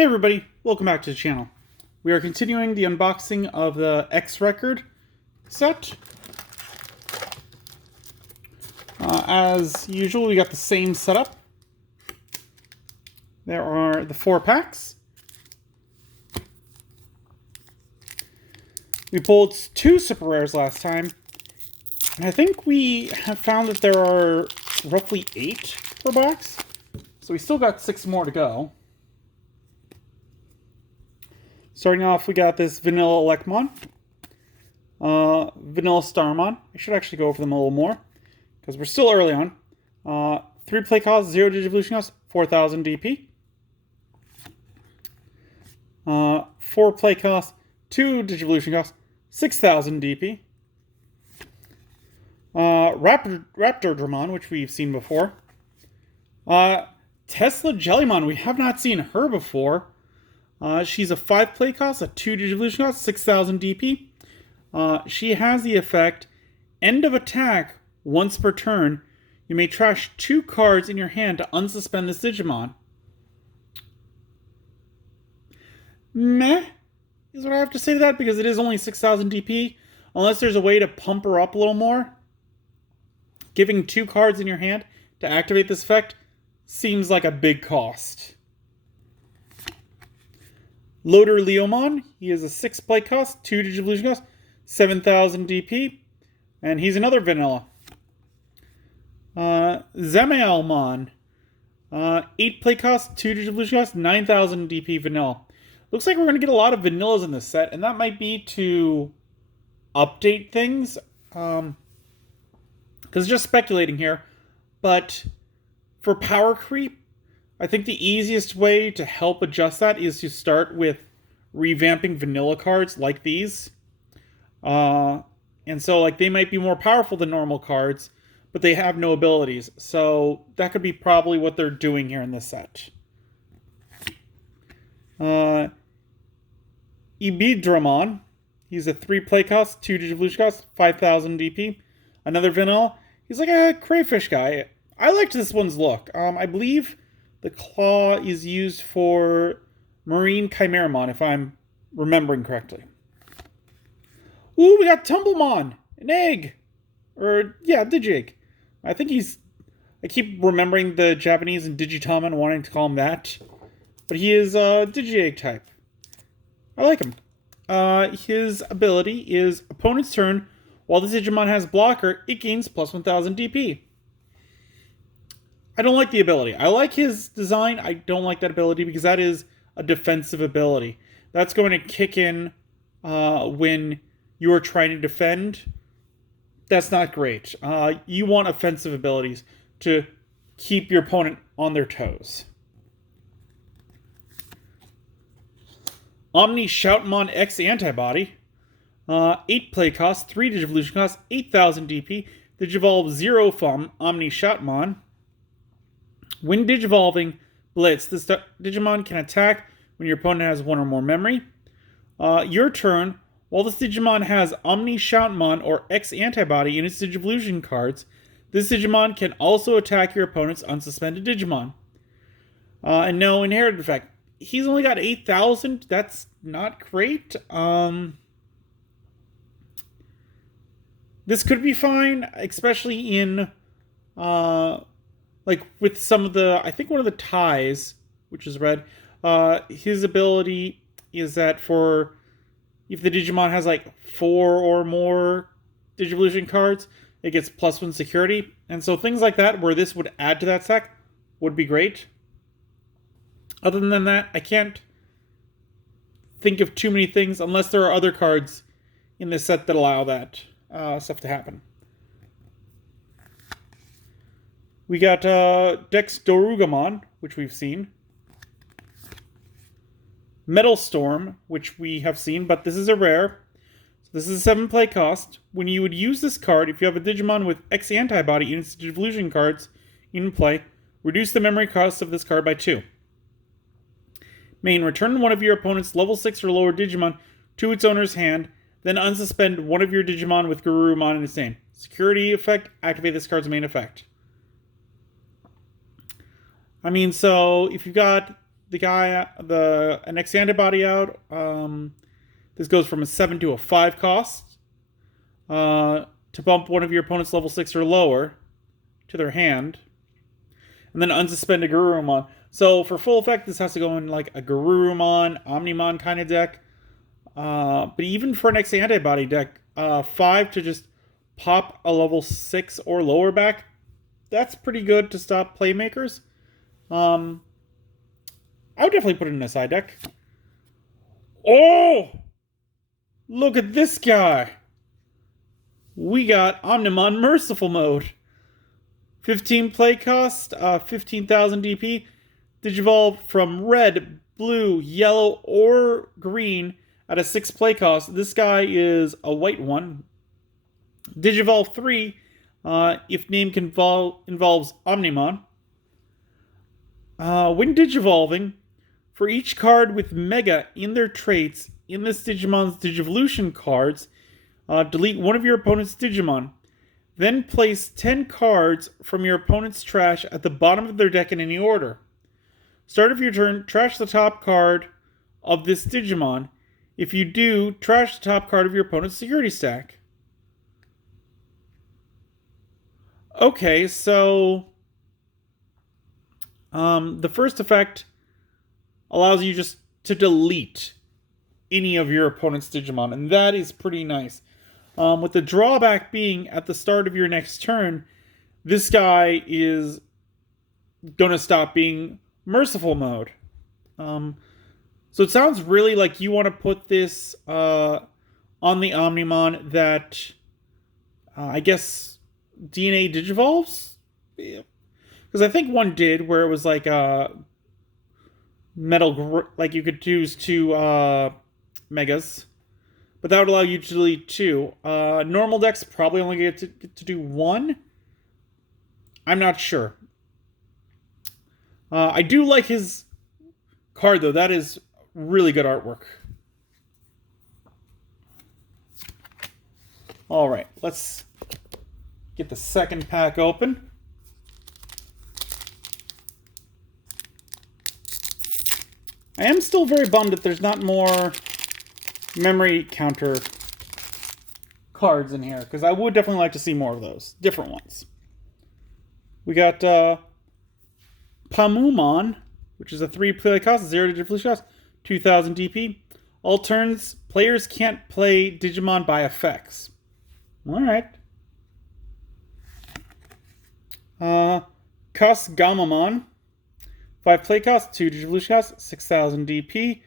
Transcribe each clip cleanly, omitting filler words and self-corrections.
Hey everybody, welcome back to the channel. We are continuing the unboxing of the X Record set. As usual, we got the same setup. There are the 4 packs. We pulled 2 super rares last time, and I think we have found that there are roughly 8 per box. So we still got 6 more to go. Starting off, we got this Vanilla Elecmon, Vanilla Starmon. I should actually go over them a little more, because we're still early on. 3 play cost, 0 Digivolution cost, 4,000 DP. 4 play cost, 2 Digivolution cost, 6,000 DP. Raptor Dramon, which we've seen before. Tesla Jellymon, we have not seen her before. She's a 5 play cost, a 2 Digivolution cost, 6,000 DP. She has the effect, end of attack, once per turn, you may trash 2 cards in your hand to unsuspend this Digimon. Meh, is what I have to say to that, because it is only 6,000 DP. Unless there's a way to pump her up a little more, giving 2 cards in your hand to activate this effect seems like a big cost. Loader Leomon, he is a 6 play cost, 2 Digivolution cost, 7,000 DP, and he's another vanilla. Zamaelmon, 8 play cost, 2 Digivolution cost, 9,000 DP vanilla. Looks like we're going to get a lot of vanillas in this set, and that might be to update things, because just speculating here, but for power creep, I think the easiest way to help adjust that is to start with revamping vanilla cards like these. And so like they might be more powerful than normal cards, but they have no abilities. So that could be probably what they're doing here in this set. Ibidramon, he's a 3 play cost, 2 Digivolution cost, 5,000 DP. Another vanilla. He's like a crayfish guy. I liked this one's look. I believe the claw is used for Marine Chimeramon, if I'm remembering correctly. Ooh, we got Tumblemon! An egg! Or, yeah, Digig. I think I keep remembering the Japanese and Digitama and wanting to call him that. But he is a Digi-Egg type. I like him. His ability is opponent's turn. While this Digimon has blocker, it gains plus 1,000 DP. I don't like the ability. I like his design. I don't like that ability because that is a defensive ability. That's going to kick in when you are trying to defend. That's not great. You want offensive abilities to keep your opponent on their toes. Omni Shoutmon X Antibody. 8 play cost, 3 Digivolution cost, 8,000 DP. Digivolve 0 from Omni Shoutmon. When Digivolving Blitz, this Digimon can attack when your opponent has 1 or more memory. Your turn, while this Digimon has Omni Shoutmon or X Antibody in its Digivolution cards, this Digimon can also attack your opponent's unsuspended Digimon. And no inherited effect. He's only got 8,000. That's not great. This could be fine, especially in like with some of the, I think one of the ties, which is red, his ability is that for, if the Digimon has like 4 or more Digivolution cards, it gets +1 security. And so things like that, where this would add to that stack, would be great. Other than that, I can't think of too many things, unless there are other cards in this set that allow that stuff to happen. We got Dex Dorugamon, which we've seen. Metal Storm, which we have seen, but this is a rare. So this is a 7 play cost. When you would use this card, if you have a Digimon with X Antibody in its Digivolution cards in play, reduce the memory cost of this card by 2. Main, return one of your opponent's level 6 or lower Digimon to its owner's hand, then unsuspend one of your Digimon with Garurumon in its name. Security effect, activate this card's main effect. I mean, so if you've got the guy, an X antibody out. This goes from a 7 to a 5 cost to bump one of your opponent's level 6 or lower to their hand. And then unsuspend a Garurumon. So for full effect, this has to go in like a Garurumon, Omnimon kind of deck. But even for an X antibody deck, 5 to just pop a level 6 or lower back, that's pretty good to stop playmakers. I would definitely put it in a side deck. Oh! Look at this guy! We got Omnimon Merciful Mode. 15 play cost, 15,000 DP. Digivolve from red, blue, yellow, or green at a 6 play cost. This guy is a white one. Digivolve 3 if name involves Omnimon. When Digivolving, for each card with Mega in their traits in this Digimon's Digivolution cards, delete one of your opponent's Digimon. Then place 10 cards from your opponent's trash at the bottom of their deck in any order. Start of your turn, trash the top card of this Digimon. If you do, trash the top card of your opponent's security stack. Okay, so the first effect allows you just to delete any of your opponent's Digimon, and that is pretty nice. With the drawback being at the start of your next turn, this guy is going to stop being Merciful Mode. So it sounds really like you want to put this on the Omnimon that I guess DNA Digivolves? Because I think one did where it was like metal, like you could choose 2 Megas. But that would allow you to delete 2. Normal decks probably only get to do 1. I'm not sure. I do like his card, though. That is really good artwork. Alright, let's get the second pack open. I am still very bummed that there's not more memory counter cards in here, because I would definitely like to see more of those. Different ones. We got Pamumon, which is a 3 play cost, 0 Digivolution cost, 2,000 DP. All turns, players can't play Digimon by effects. Alright. Gamamon, 5 play cost, 2 Digivolution cost, 6,000 DP.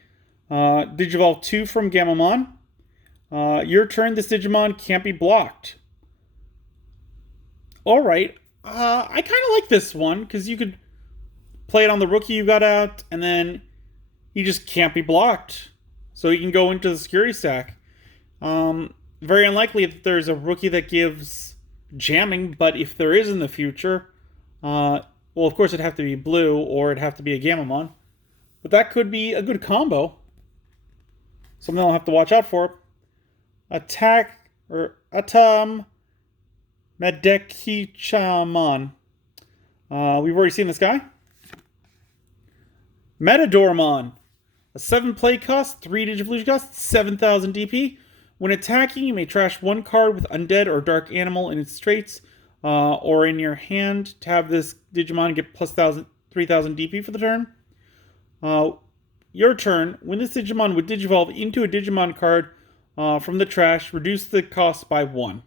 Digivolve 2 from Gamamon. Your turn, this Digimon can't be blocked. Alright. I kind of like this one, because you could play it on the rookie you got out, and then he just can't be blocked. So he can go into the security stack. Very unlikely that there's a rookie that gives jamming, but if there is in the future, well, of course it'd have to be blue, or it'd have to be a Gamamon. But that could be a good combo. Something I'll have to watch out for. Attack, or Atam Medekichamon. We've already seen this guy. Metadormon. A 7 play cost, 3 Digivolution cost, 7,000 DP. When attacking, you may trash 1 card with Undead or Dark Animal in its traits, or in your hand to have this Digimon get plus 3,000 DP for the turn. Your turn, when this Digimon would Digivolve into a Digimon card from the trash, reduce the cost by 1.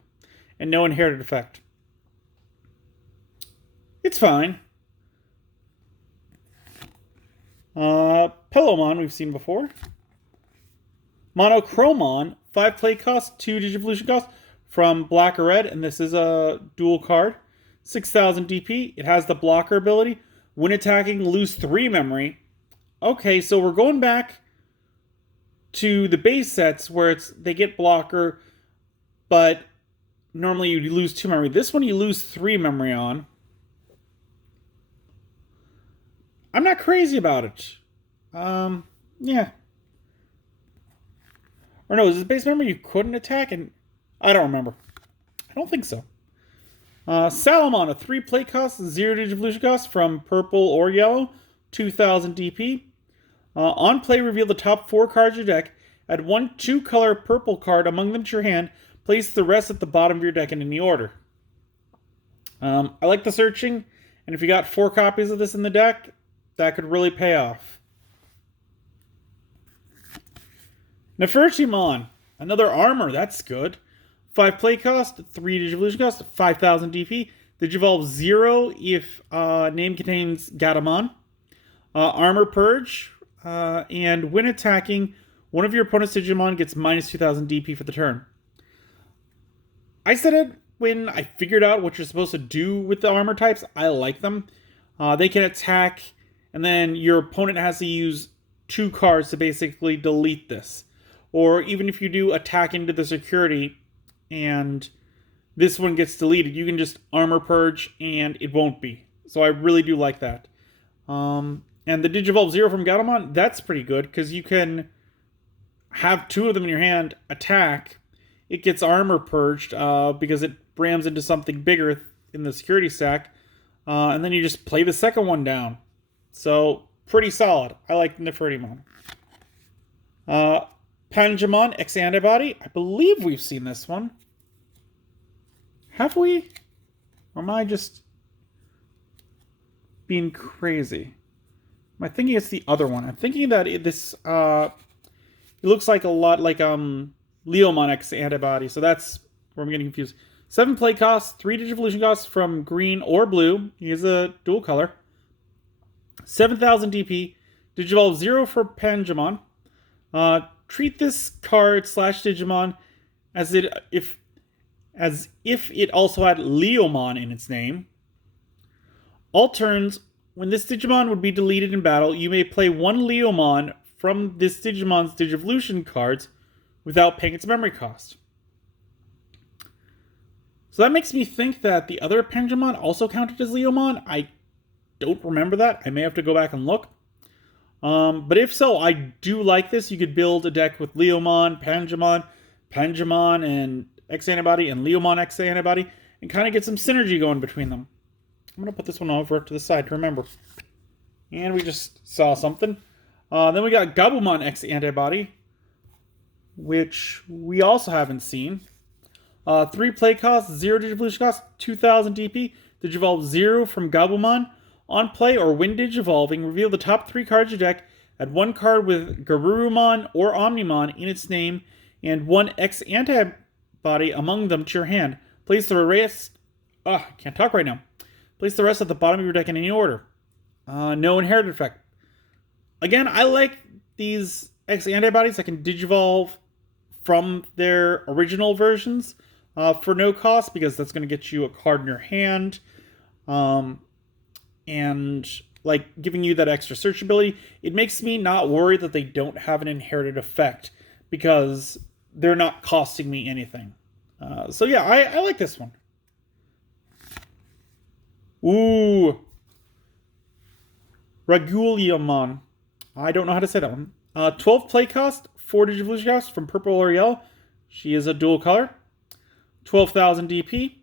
And no inherited effect. It's fine. Pillowmon, we've seen before. Monochromon, 5 play cost, 2 Digivolution cost from black or red, and this is a dual card. 6,000 DP. It has the blocker ability. When attacking, lose 3 memory. Okay, so we're going back to the base sets where they get blocker, but normally you lose 2 memory. This one you lose 3 memory on. I'm not crazy about it. Yeah. Or no, is it base memory you couldn't attack? And I don't remember. I don't think so. Salamon, a 3 play cost, 0 Digivolution cost from purple or yellow, 2,000 DP. On play, reveal the top 4 cards of your deck. Add 1 2-color purple card among them to your hand. Place the rest at the bottom of your deck in any order. I like the searching, and if you got 4 copies of this in the deck, that could really pay off. Digimon, another armor, that's good. 5 play cost, 3 Digivolution cost, 5,000 DP. Digivolve 0 if name contains Gatomon. Armor Purge, and when attacking, one of your opponent's Digimon gets minus 2,000 DP for the turn. I said it when I figured out what you're supposed to do with the armor types. I like them. They can attack, and then your opponent has to use 2 cards to basically delete this. Or even if you do attack into the security and this one gets deleted, you can just armor purge and it won't be. So I really do like that. And the Digivolve 0 from Gatomon, that's pretty good because you can have 2 of them in your hand, attack. It gets armor purged because it rams into something bigger in the security stack. And then you just play the second one down. So pretty solid. I like Nefertimon. Panjamon X Antibody. I believe we've seen this one. Have we? Or am I just being crazy? Am I thinking it's the other one? I'm thinking that it looks like a lot like Leomon X Antibody. So that's where I'm getting confused. 7 play costs, 3 Digivolution costs from green or blue. He is a dual color. 7,000 DP. Digivolve 0 for Panjamon. Treat this card / Digimon as if it also had Leomon in its name. All turns, when this Digimon would be deleted in battle, you may play 1 Leomon from this Digimon's Digivolution cards without paying its memory cost. So that makes me think that the other Panjamon also counted as Leomon. I don't remember that. I may have to go back and look. But if so, I do like this. You could build a deck with Leomon, Panjamon, and X Antibody, and Leomon X Antibody, and kind of get some synergy going between them. I'm going to put this one over to the side to remember. And we just saw something. Then we got Gabumon X Antibody, which we also haven't seen. 3 play costs, 0 Digivolution costs, 2,000 DP. Digivolve 0 from Gabumon. On play or when Digivolving, reveal the top 3 cards of your deck. Add 1 card with Garurumon or Omnimon in its name, and 1 X Antibody among them to your hand. Place the rest... I can't talk right now. Place the rest at the bottom of your deck in any order. No inherited effect. Again, I like these X Antibodies that can Digivolve from their original versions for no cost, because that's going to get you a card in your hand. And like giving you that extra search ability. It makes me not worry that they don't have an inherited effect because they're not costing me anything. So yeah, I like this one. Ooh. Reguliamon. I don't know how to say that one. 12 play cost, 4 Digivolution cost from purple or yellow. She is a dual color. 12,000 DP.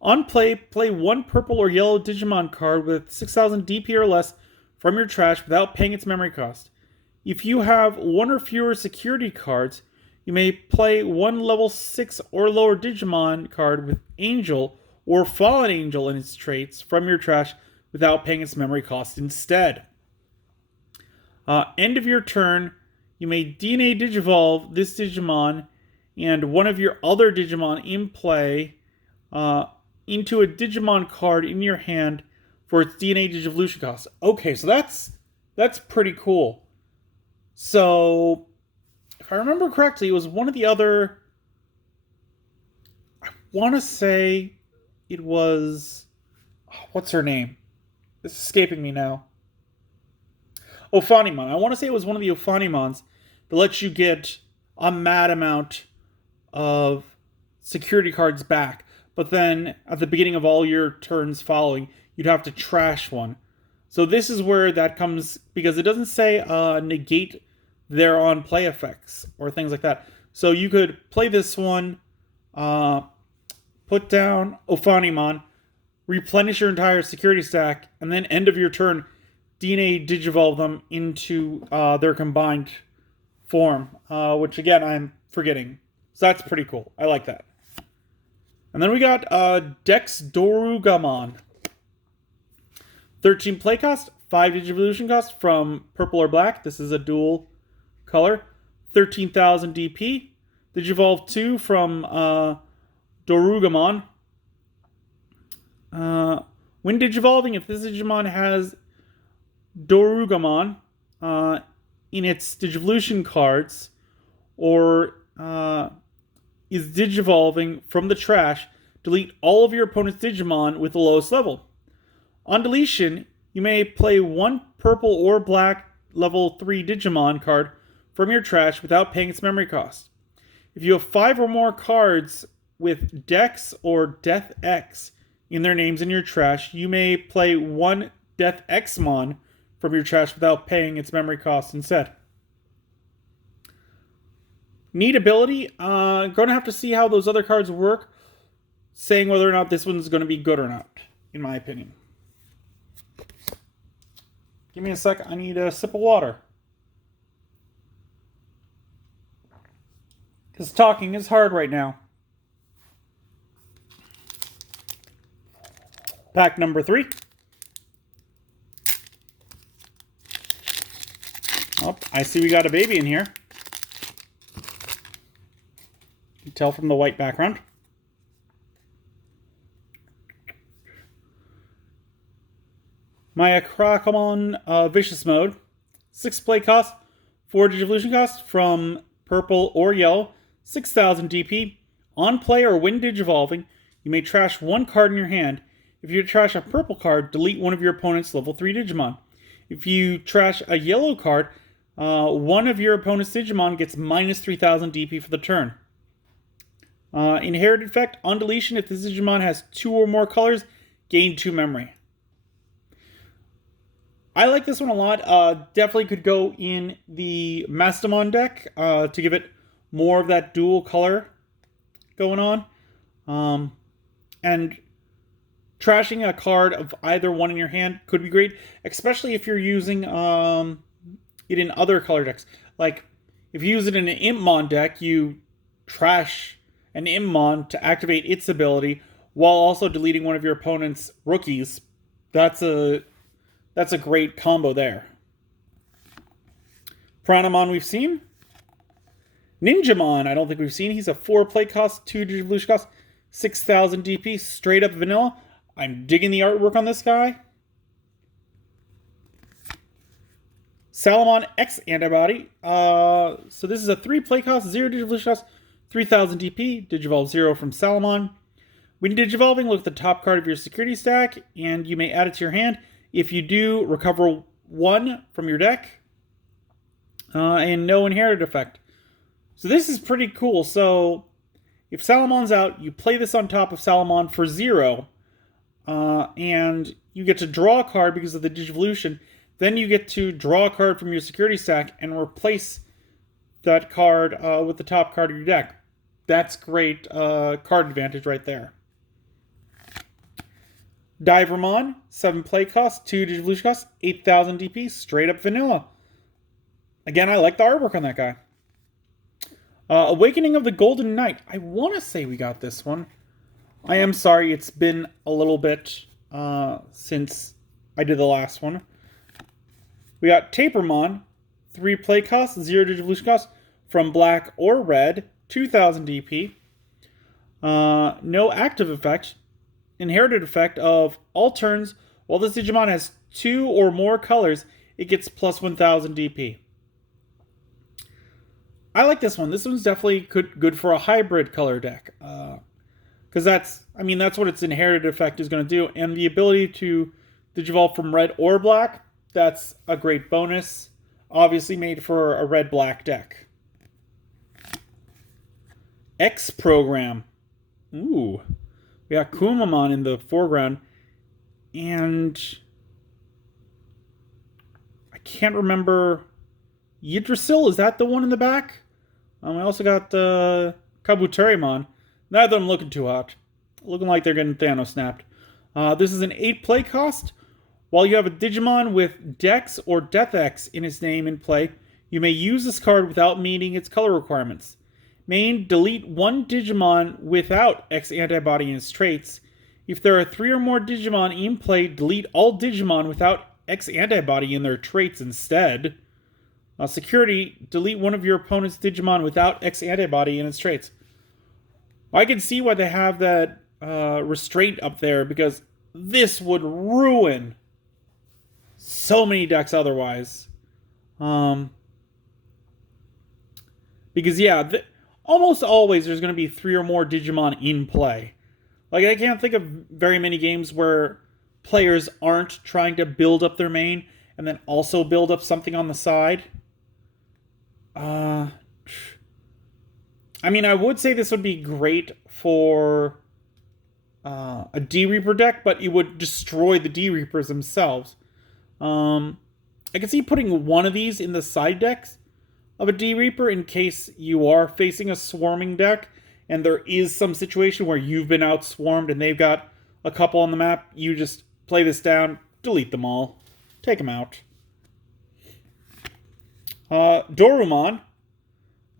On play, play 1 purple or yellow Digimon card with 6,000 DP or less from your trash without paying its memory cost. If you have 1 or fewer security cards, you may play 1 level 6 or lower Digimon card with Angel or Fallen Angel in its traits from your trash without paying its memory cost instead. End of your turn, you may DNA Digivolve this Digimon and one of your other Digimon in play into a Digimon card in your hand for its DNA Digivolution cost. Okay, so that's pretty cool. So, if I remember correctly, it was one of the other... I want to say it was... what's her name? It's escaping me now. Ophanimon. I want to say it was one of the Ophanimons that lets you get a mad amount of security cards back. But then, at the beginning of all your turns following, you'd have to trash one. So this is where that comes, because it doesn't say negate their on-play effects or things like that. So you could play this one, put down Ophanimon, replenish your entire security stack, and then end of your turn, DNA digivolve them into their combined form, which again I'm forgetting. So that's pretty cool. I like that. And then we got Dex Dorugamon. 13 play cost, 5 Digivolution cost from purple or black. This is a dual color. 13,000 DP. Digivolve 2 from Dorugamon. When Digivolving, if this Digimon has Dorugamon in its Digivolution cards, or is Digivolving from the trash, delete all of your opponent's Digimon with the lowest level. On deletion, you may play one purple or black level 3 Digimon card from your trash without paying its memory cost. If you have 5 or more cards with Dex or Death X in their names in your trash, you may play one Death Xmon from your trash without paying its memory cost instead. Neat ability. Going to have to see how those other cards work, saying whether or not this one's going to be good or not, in my opinion. Give me a sec. I need a sip of water. Because talking is hard right now. Pack number 3. Oh, I see we got a baby in here. You can tell from the white background. Maya Krakamon Vicious Mode. 6 play cost, 4 Digivolution cost from purple or yellow, 6,000 DP. On play or when Digivolving, you may trash one card in your hand. If you trash a purple card, delete one of your opponent's level 3 Digimon. If you trash a yellow card, one of your opponent's Digimon gets minus 3,000 DP for the turn. Inherited effect, on deletion, if this Digimon has 2 or more colors, gain 2 memory. I like this one a lot. Definitely could go in the Mastamon deck to give it more of that dual color going on. And trashing a card of either one in your hand could be great, especially if you're using it in other color decks. Like, if you use it in an Impmon deck, you trash an Impmon to activate its ability while also deleting one of your opponent's rookies. That's a great combo there. Piranhamon we've seen. Ninjamon I don't think we've seen. He's a 4 play cost, 2 Digivolution cost, 6,000 DP, straight up vanilla. I'm digging the artwork on this guy. Salamon X Antibody. So this is a 3 play cost, 0 Digivolution cost, 3,000 DP. Digivolve 0 from Salamon. When Digivolving, look at the top card of your security stack, and you may add it to your hand. If you do, recover 1 from your deck. And no inherited effect. So this is pretty cool. So if Salamon's out, you play this on top of Salamon for 0. And you get to draw a card because of the Digivolution. Then you get to draw a card from your security stack and replace that card with the top card of your deck. That's great card advantage right there. Divermon, 7 play cost, 2 Digivolution cost, 8,000 DP, straight up vanilla. Again, I like the artwork on that guy. Awakening of the Golden Knight. I want to say we got this one. I am sorry, it's been a little bit since I did the last one. We got Tapermon, 3 play cost, 0 Digivolution cost, from black or red, 2,000 DP. No active effect. Inherited effect of all turns, while this Digimon has 2 or more colors, it gets plus 1,000 DP. I like this one. This one's definitely good for a hybrid color deck. Because that's what its inherited effect is going to do. And the ability to Digivolve from red or black, that's a great bonus. Obviously made for a red-black deck. X Program. Ooh. We got Kumamon in the foreground. And I can't remember. Yggdrasil, is that the one in the back? We also got Kabuterimon. Neither of them looking too hot. Looking like they're getting Thanos snapped. This is an 8 play cost, While you have a Digimon with Dex or Death X in its name in play, you may use this card without meeting its color requirements. Main, delete one Digimon without X antibody in its traits. If there are 3 or more Digimon in play, delete all Digimon without X antibody in their traits instead. Security, delete one of your opponent's Digimon without X antibody in its traits. I can see why they have that restraint up there, because this would ruin so many decks otherwise. Because, yeah, almost always there's going to be 3 or more Digimon in play. Like, I can't think of very many games where players aren't trying to build up their main and then also build up something on the side. I mean, I would say this would be great for a D-Reaper deck, but it would destroy the D-Reapers themselves. I can see putting one of these in the side decks of a D-Reaper in case you are facing a swarming deck and there is some situation where you've been outswarmed and they've got a couple on the map. You just play this down, delete them all, take them out. Dorumon,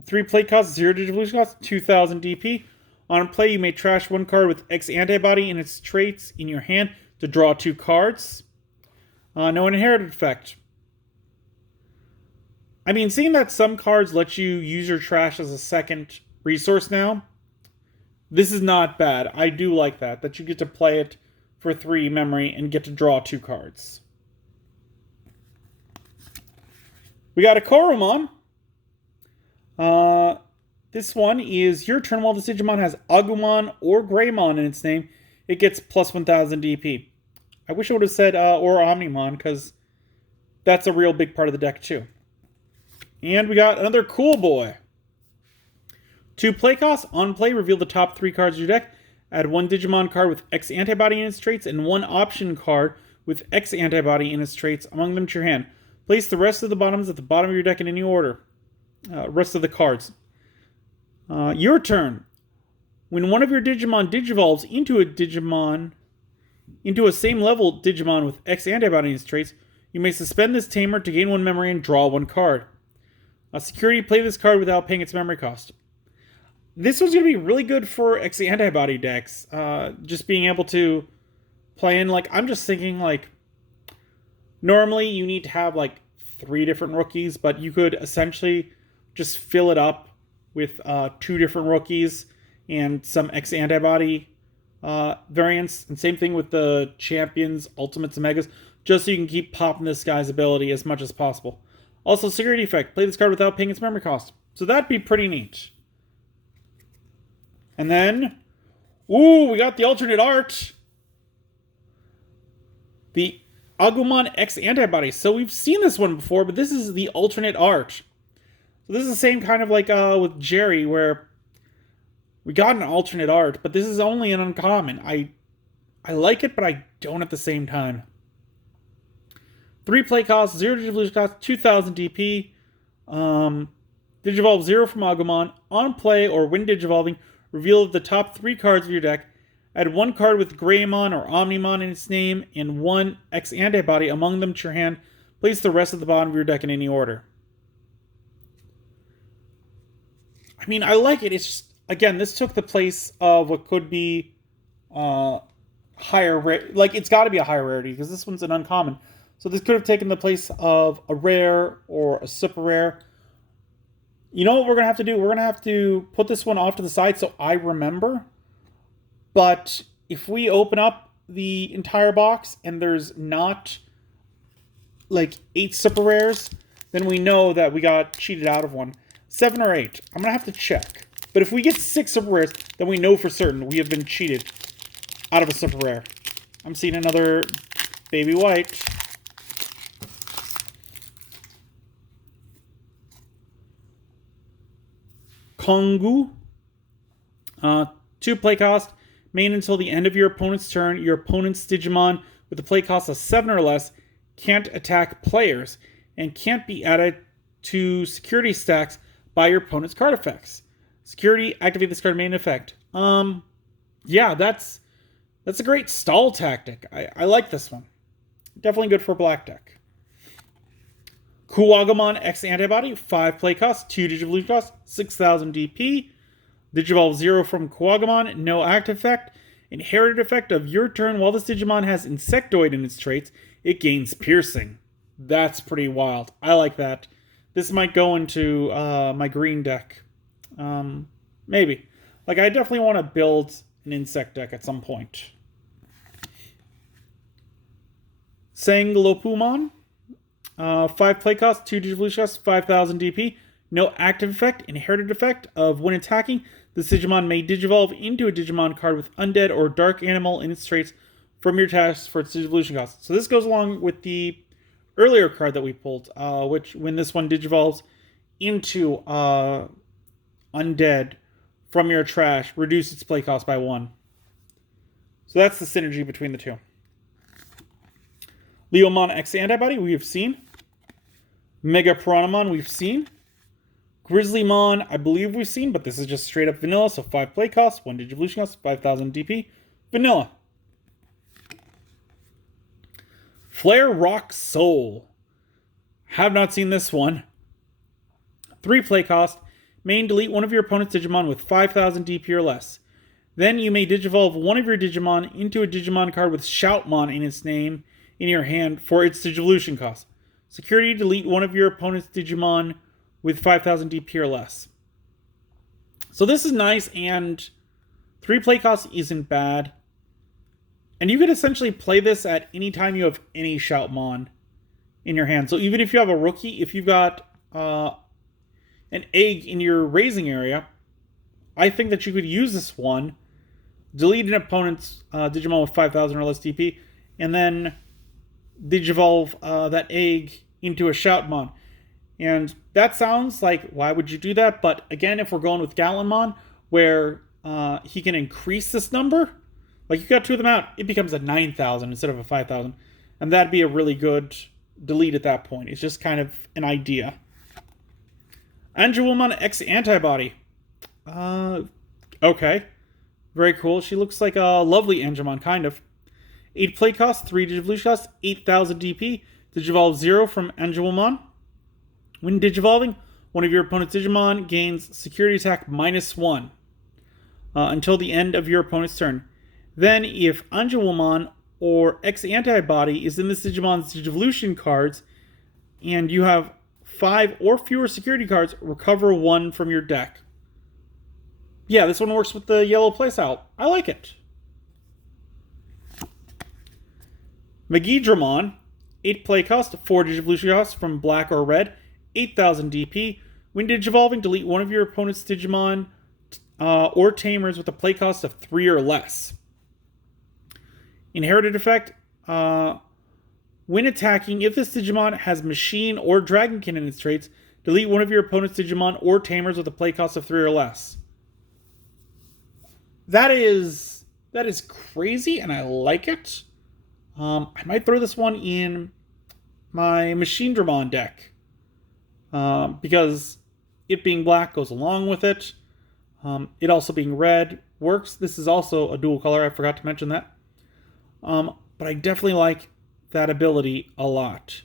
3 play cost, 0 Digivolution cost, 2000 DP. On play, you may trash one card with X antibody in its traits in your hand to draw 2 cards. No inherited effect. I mean, seeing that some cards let you use your trash as a second resource now, this is not bad. I do like that you get to play it for 3 memory and get to draw 2 cards. We got a Koromon. This one is your turn while this Digimon has Agumon or Greymon in its name. It gets plus 1000 DP. I wish it would have said or Omnimon, because that's a real big part of the deck too. And we got another cool boy. 2 play costs. On play, reveal the top 3 cards of your deck. Add 1 Digimon card with X antibody in its traits and 1 option card with X antibody in its traits among them to your hand. Place the rest of the bottoms at the bottom of your deck in any order. Rest of the cards. Your turn. When one of your Digimon digivolves into a same level Digimon with X antibody in its traits, you may suspend this tamer to gain 1 memory and draw 1 card. Security, play this card without paying its memory cost. This was going to be really good for X antibody decks. Just being able to play in, like, I'm just thinking, like, normally you need to have, like, 3 different rookies, but you could essentially just fill it up with 2 different rookies and some X antibody variants. And same thing with the champions, ultimates, and megas, just so you can keep popping this guy's ability as much as possible. Also, security effect. Play this card without paying its memory cost. So that'd be pretty neat. And then, ooh, we got the alternate art. The Agumon X antibody. So we've seen this one before, but this is the alternate art. So this is the same kind of like with Jerry, where we got an alternate art, but this is only an uncommon. I like it, but I don't at the same time. 3 play costs, 0 Digivolution cost, 2000 DP. Digivolve 0 from Agumon. On play or when Digivolving, reveal the top 3 cards of your deck. Add 1 card with Greymon or Omnimon in its name and 1 X antibody among them to your hand. Place the rest at the bottom of your deck in any order. I mean, I like it. It's just, again, this took the place of what could be higher rare. Like, it's got to be a higher rarity because this one's an uncommon. So this could have taken the place of a rare or a super rare. You know what we're going to have to do? We're going to have to put this one off to the side so I remember. But if we open up the entire box and there's not like 8 super rares, then we know that we got cheated out of one. 7 or 8. I'm going to have to check. But if we get 6 super rares, then we know for certain we have been cheated out of a super rare. I'm seeing another baby white. Kongu. 2 play cost. Main until the end of your opponent's turn. Your opponent's Digimon with a play cost of 7 or less can't attack players and can't be added to security stacks by your opponent's card effects. Security, activate this card main effect. Yeah, that's a great stall tactic. I like this one. Definitely good for a black deck. Kuwagamon X Antibody, 5 play cost, 2 Digivolution cost, 6,000 DP. Digivolve 0 from Kuwagamon, no active effect. Inherited effect of your turn. While this Digimon has Insectoid in its traits, it gains Piercing. That's pretty wild. I like that. This might go into my green deck. Maybe. Like, I definitely want to build an insect deck at some point. Sangalopumon. 5 play cost, 2 Digivolution cost, 5,000 DP. No active effect. Inherited effect of when attacking, this Digimon may Digivolve into a Digimon card with Undead or Dark Animal in its traits from your task for its Digivolution cost. So this goes along with the earlier card that we pulled, which when this one Digivolves into Undead from your trash, reduce its play cost by 1. So that's the synergy between the two. Leomon X Antibody, we have seen. Mega Piranhamon, we've seen. Grizzlymon, I believe we've seen, but this is just straight up vanilla, so 5 play cost, 1 Digivolution cost, 5,000 DP. Vanilla. Flare Rock Soul. Have not seen this one. 3 play cost. Main delete one of your opponent's Digimon with 5,000 DP or less. Then you may Digivolve one of your Digimon into a Digimon card with Shoutmon in its name in your hand for its Digivolution cost. Security, delete one of your opponent's Digimon with 5,000 DP or less. So this is nice, and 3 play cost isn't bad. And you could essentially play this at any time you have any Shoutmon in your hand. So even if you have a rookie, if you've got an egg in your raising area, I think that you could use this one, delete an opponent's Digimon with 5,000 or less DP, and then Digivolve that egg into a Shoutmon. And that sounds like, why would you do that? But again, if we're going with Galanmon, where he can increase this number, like you got 2 of them out, it becomes a 9,000 instead of a 5,000. And that'd be a really good delete at that point. It's just kind of an idea. Angelwoman X Antibody. Okay. Very cool. She looks like a lovely Angelmon, kind of. 8 play cost, 3 Digivolution cost, 8,000 DP. Digivolve 0 from Angelwoman. When Digivolving, one of your opponent's Digimon gains security attack -1 until the end of your opponent's turn. Then, if Angelwoman or X Antibody is in this Digimon's Digivolution cards, and you have 5 or fewer security cards, recover 1 from your deck. Yeah, this one works with the yellow playstyle. I like it. Megidramon, 8 play cost, 4 Digivolution cost from black or red, 8,000 DP. When Digivolving, delete one of your opponent's Digimon or Tamers with a play cost of 3 or less. Inherited effect, when attacking, if this Digimon has Machine or Dragonkin in its traits, delete one of your opponent's Digimon or Tamers with a play cost of 3 or less. That is crazy, and I like it. I might throw this one in my Machine Dramon deck. Because it being black goes along with it. It also being red works. This is also a dual color. I forgot to mention that. But I definitely like that ability a lot.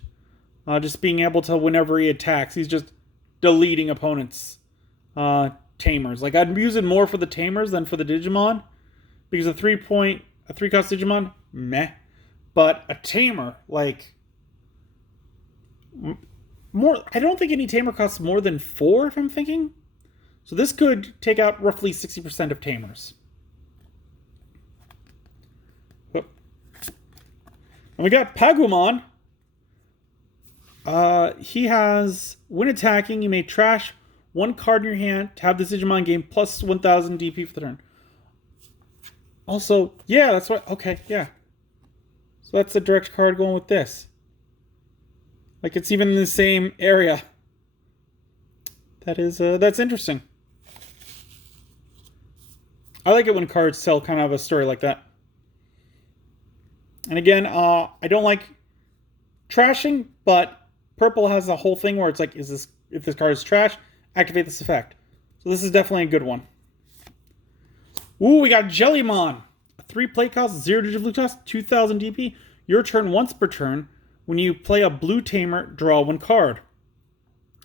Just being able to, whenever he attacks, he's just deleting opponents' Tamers. Like, I'd use it more for the Tamers than for the Digimon. Because a 3-cost Digimon, meh. But a Tamer, like, more. I don't think any Tamer costs more than 4, if I'm thinking. So this could take out roughly 60% of Tamers. Whoop. And we got Pagumon. He has, when attacking, you may trash 1 card in your hand to have this Digimon gain plus 1,000 DP for the turn. Also, yeah, that's what. Okay, yeah. So that's the direct card going with this. Like, it's even in the same area. That's interesting. I like it when cards tell kind of a story like that. And again, I don't like trashing, but purple has a whole thing where it's like, if this card is trash, activate this effect. So this is definitely a good one. Ooh, we got Jellymon. A 3 play cost, 0 Digivolution cost, 2,000 DP. your turn once per turn. When you play a blue tamer, draw one card.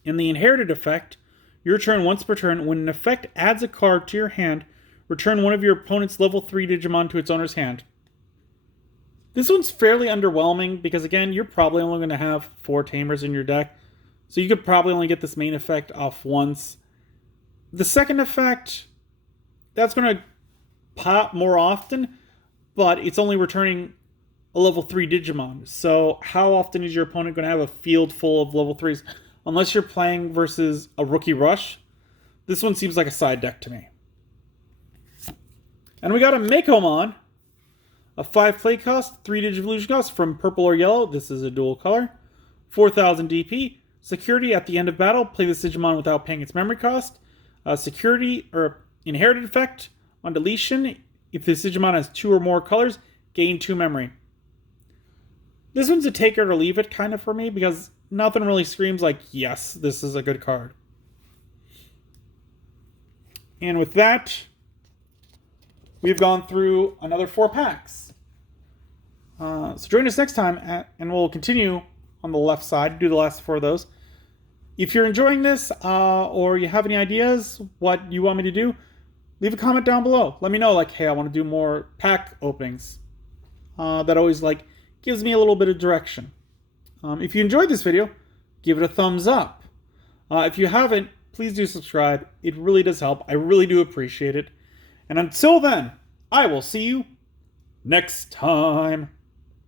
In the inherited effect, your turn once per turn. When an effect adds a card to your hand, return one of your opponent's level 3 Digimon to its owner's hand. This one's fairly underwhelming because, again, you're probably only going to have 4 tamers in your deck. So you could probably only get this main effect off once. The second effect, that's going to pop more often, but it's only returning a level 3 Digimon. So how often is your opponent going to have a field full of level 3s? Unless you're playing versus a Rookie Rush, this one seems like a side deck to me. And we got a Makomon, a 5 play cost, 3 Digivolution cost from purple or yellow. This is a dual color. 4,000 DP. Security at the end of battle. Play this Digimon without paying its memory cost. Security or inherited effect on deletion. If this Digimon has 2 or more colors, gain 2 memory. This one's a take it or leave it kind of for me because nothing really screams like, yes, this is a good card. And with that, we've gone through another 4 packs. So join us next time, and we'll continue on the left side, do the last 4 of those. If you're enjoying this, or you have any ideas what you want me to do, leave a comment down below. Let me know, like, hey, I want to do more pack openings. That always, gives me a little bit of direction. If you enjoyed this video, give it a thumbs up. If you haven't, please do subscribe. It really does help. I really do appreciate it. And until then, I will see you next time.